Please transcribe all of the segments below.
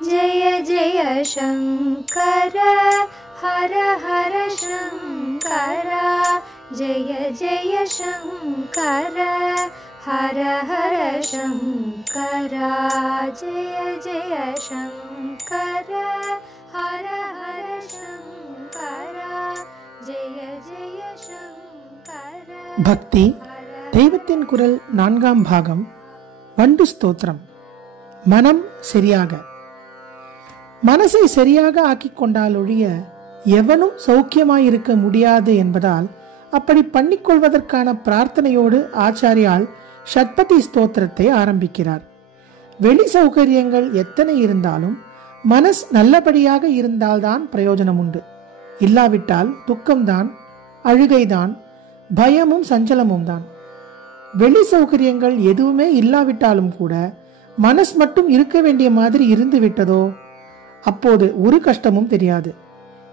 जय जय शंकर हर हर शंकर जय जय शंकर हर हर शंकर जय जय शंकर हर हर शंकर जय जय शंकर. பக்தி தெய்வத்தின் குரல் 4ஆம் பாகம். வண்டு ஸ்தோத்திரம். மனம் சரியாக. மனசை சரியாக ஆக்கிக் கொண்டால் ஒழிய எவனும் சௌக்கியமாயிருக்க முடியாது என்பதால் அப்படி பண்ணிக்கொள்வதற்கான பிரார்த்தனையோடு ஆச்சாரியால் ஷட்பதி ஸ்தோத்திரத்தை ஆரம்பிக்கிறார். வெளி சௌகரியங்கள் எத்தனை இருந்தாலும் மனஸ் நல்லபடியாக இருந்தால்தான் பிரயோஜனம் உண்டு. இல்லாவிட்டால் துக்கம்தான், அழுகைதான், பயமும் சஞ்சலமும் தான். வெளி சௌகரியங்கள் எதுவுமே இல்லாவிட்டாலும் கூட மனஸ் மட்டும் இருக்க வேண்டிய மாதிரி இருந்து விட்டதோ, அப்போது ஒரு கஷ்டமும் தெரியாது.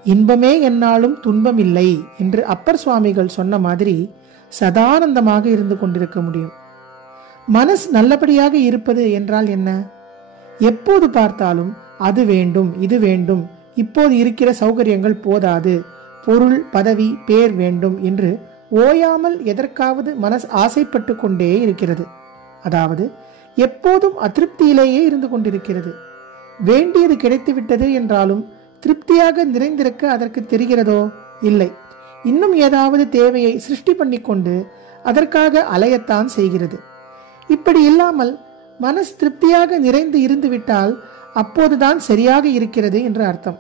இன்பமே என்னாலும் துன்பம் இல்லை என்று அப்பர் சுவாமிகள் சொன்ன மாதிரி சதானந்தமாக இருந்து கொண்டிருக்க முடியும். மனஸ் நல்லபடியாக இருப்பது என்றால் என்ன? எப்போது பார்த்தாலும் அது வேண்டும், இது வேண்டும், இப்போது இருக்கிற சௌகரியங்கள் போதாது, பொருள் பதவி பேர் வேண்டும் என்று ஓயாமல் எதற்காவது மனஸ் ஆசைப்பட்டு கொண்டே இருக்கிறது. அதாவது எப்போதும் அதிருப்தியிலேயே இருந்து கொண்டிருக்கிறது. வேண்டியது கிடைத்துவிட்டது என்றாலும் திருப்தியாக நிறைந்திருக்க அதற்கு தெரிகிறதோ? இல்லை. இன்னும் ஏதாவது தேவையை சிருஷ்டி பண்ணி கொண்டு அதற்காக அலையத்தான் செய்கிறது. இப்படி இல்லாமல் மனஸ் திருப்தியாக நிறைந்து இருந்துவிட்டால் அப்போதுதான் சரியாக இருக்கிறது என்று அர்த்தம்.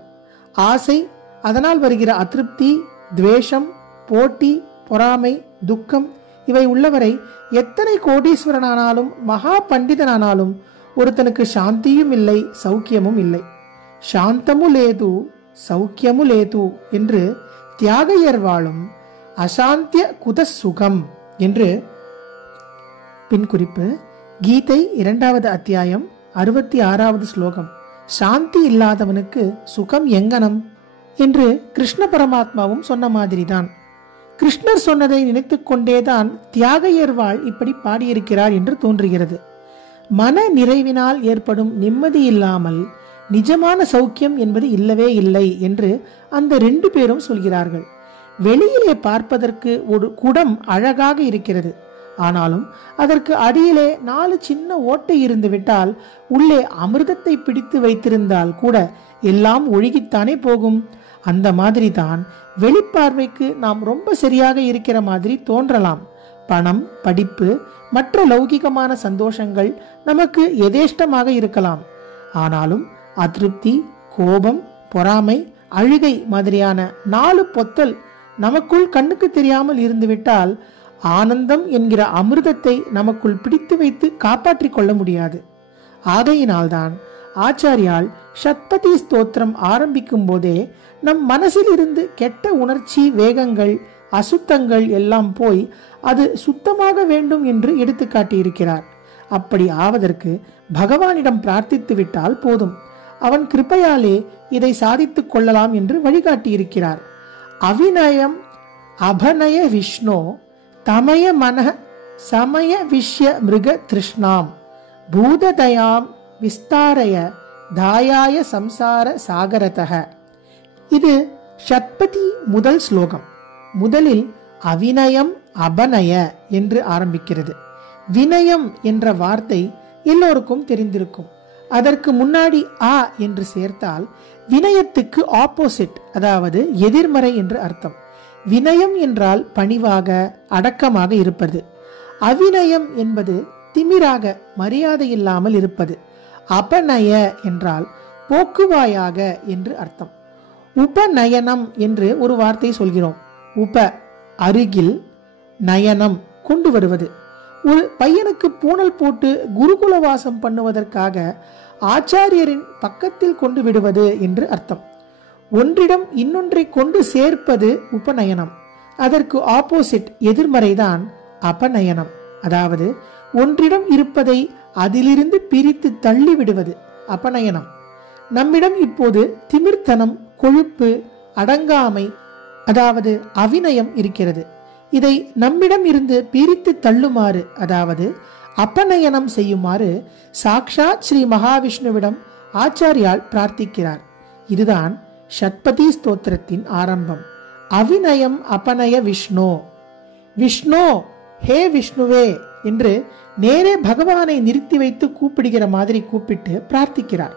ஆசை, அதனால் வருகிற அதிருப்தி, துவேஷம், போட்டி, பொறாமை, துக்கம் இவை உள்ளவரை எத்தனை கோடீஸ்வரனானாலும் மகா பண்டிதனானாலும் ஒருத்தனுக்கு சாந்தியும் இல்லை, சௌக்கியமும் இல்லை. சாந்தமு லேது சௌக்கியமு லேது என்று தியாகையர் வாழும் அசாந்திய குத சுகம் என்று. பின் குறிப்பு: கீதை 2வது அத்தியாயம் 66வது ஸ்லோகம். சாந்தி இல்லாதவனுக்கு சுகம் எங்கனம் என்று கிருஷ்ண பரமாத்மாவும் சொன்ன மாதிரிதான். கிருஷ்ணர் சொன்னதை நினைத்து கொண்டேதான் தியாகையர்வாள் இப்படி பாடியிருக்கிறார் என்று தோன்றுகிறது. மன நிறைவினால் ஏற்படும் நிம்மதி இல்லாமல் நிஜமான சௌக்கியம் என்பது இல்லவே இல்லை என்று அந்த 2 பேரும் சொல்கிறார்கள். வெளியிலே பார்ப்பதற்கு ஒரு குடம் அழகாக இருக்கிறது. ஆனாலும் அதற்கு அடியிலே 4 சின்ன ஓட்டை இருந்து விட்டால் உள்ளே அமிர்தத்தை பிடித்து வைத்திருந்தால் கூட எல்லாம் ஒழுகித்தானே போகும். அந்த மாதிரி தான் வெளிப்பார்வைக்கு நாம் ரொம்ப சரியாக இருக்கிற மாதிரி தோன்றலாம். பணம், படிப்பு, மற்ற லௌகிகமான சந்தோஷங்கள் நமக்கு எதேஷ்டமாக இருக்கலாம். ஆனாலும் அதிருப்தி, கோபம், பொறாமை, அழுகை மாதிரியான 4 பொத்தல் நமக்குள் கண்ணுக்கு தெரியாமல் இருந்துவிட்டால் ஆனந்தம் என்கிற அமிர்தத்தை நமக்குள் பிடித்து வைத்து காப்பாற்றிக் கொள்ள முடியாது. ஆகையினால்தான் ஆச்சாரியால் ஷட்பதி ஸ்தோத்திரம் ஆரம்பிக்கும் போதே நம் மனசில் இருந்து கெட்ட உணர்ச்சி, வேகங்கள், அசுத்தங்கள் எல்லாம் போய் அது சுத்தமாக வேண்டும் என்று எடுத்து காட்டியிருக்கிறார். அப்படி ஆவதற்கு பகவானிடம் பிரார்த்தித்து விட்டால் போதும். அவன் கிருபையாலே இதை சாதித்துக் கொள்ளலாம் என்று வழிகாட்டியிருக்கிறார். அவிநயம் அபநய விஷ்ணோ தமய மனஹ சமய விஷய மிருக திருஷ்ணாம் பூததயாம் விஸ்தாரய தாயாய சம்சார சாகரதக. இது ஷட்பதி முதல் ஸ்லோகம். முதலில் அவிநயம் அபநய என்று ஆரம்பிக்கிறது. வினயம் என்ற வார்த்தை எல்லோருக்கும் தெரிந்திருக்கும். அதற்கு முன்னாடி ஆ என்று சேர்த்தால் வினயத்துக்கு ஆப்போசிட், அதாவது எதிர்மறை என்று அர்த்தம். வினயம் என்றால் பணிவாக, அடக்கமாக இருப்பது. அவிநயம் என்பது திமிராக, மரியாதை இல்லாமல் இருப்பது. அபநய என்றால் போக்குவாயாக என்று அர்த்தம். உபநயனம் என்று ஒரு வார்த்தை சொல்கிறோம். உப அருகில், நயனம் கொண்டு வருவது. ஒரு பையனுக்கு பூணல் போட்டு குருகுல வாசம் பண்ணுவதற்காக ஆச்சாரியரின் பக்கத்தில் கொண்டு விடுவது என்று அர்த்தம். ஒன்றிடம் இன்னொன்றை கொண்டு சேர்ப்பது உபநயனம். அதற்கு ஆப்போசிட், எதிர்மறைதான் அபநயனம். அதாவது ஒன்றிடம் இருப்பதை அதிலிருந்து பிரித்து தள்ளி விடுவது அபநயனம். நம்மிடம் இப்போது திமிர்த்தனம், கொழுப்பு, அடங்காமை, அதாவது அவிநயம் இருக்கிறது. இதை நம்மிடம் இருந்து பிரித்து தள்ளுமாறு, அதாவது அபநயனம் செய்யுமாறு சாக்ஷாத் ஸ்ரீ மகாவிஷ்ணுவிடம் ஆச்சாரியால் பிரார்த்திக்கிறார். இதுதான் ஷட்பதி ஸ்தோத்திரத்தின் ஆரம்பம். அவிநயம் அபநய விஷ்ணு, விஷ்ணு ஹே விஷ்ணுவே என்று நேரே பகவானை நிறுத்தி வைத்து கூப்பிடுகிற மாதிரி கூப்பிட்டு பிரார்த்திக்கிறார்.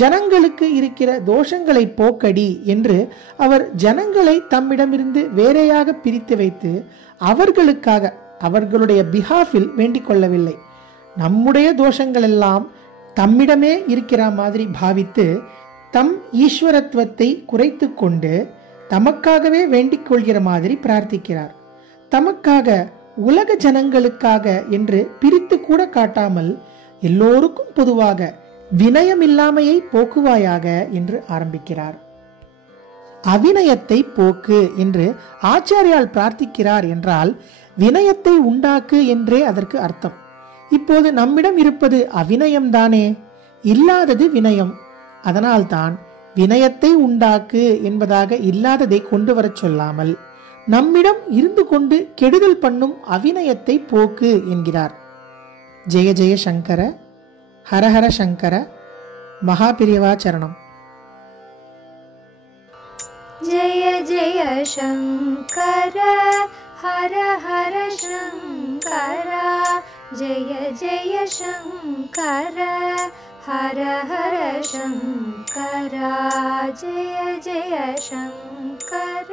ஜனங்களுக்கு இருக்கிற தோஷங்களை போக்கடி என்று அவர் ஜனங்களை தம்மிடமிருந்து வேறையாக பிரித்து வைத்து அவர்களுக்காக அவர்களுடைய பிஹாஃபில் வேண்டிக் கொள்ளவில்லை. நம்முடைய தோஷங்கள் எல்லாம் தம்மிடமே இருக்கிற மாதிரி பாவித்து தம் ஈஸ்வரத்துவத்தை குறைத்து கொண்டு தமக்காகவே வேண்டிக் கொள்கிற மாதிரி பிரார்த்திக்கிறார். தமக்காக உலக ஜனங்களுக்காக என்று பிரித்து கூட காட்டாமல் எல்லோருக்கும் பொதுவாக வினயமில்லாமையை போக்குவாயாக என்று ஆரம்பிக்கிறார். அவினயத்தை போக்கு என்று ஆச்சாரியால் பிரார்த்திக்கிறார் என்றால் வினயத்தை உண்டாக்கு என்றே அதற்கு அர்த்தம். இப்போது நம்மிடம் இருப்பது அவினயம்தானே, இல்லாதது வினயம். அதனால்தான் வினயத்தை உண்டாக்கு என்பதாக இல்லாததை கொண்டு வரச் சொல்லாமல் நம்மிடம் இருந்து கொண்டு கெடுதல் பண்ணும் அவினயத்தை போக்கு என்கிறார். ஜெய ஜெய சங்கர, ஹரஹர சங்கர, மகாபிரியவா சரணம். जय जय शंकर हर हर शंकर, जय जय शंकर हर हर शंकर, जय जय शंकर.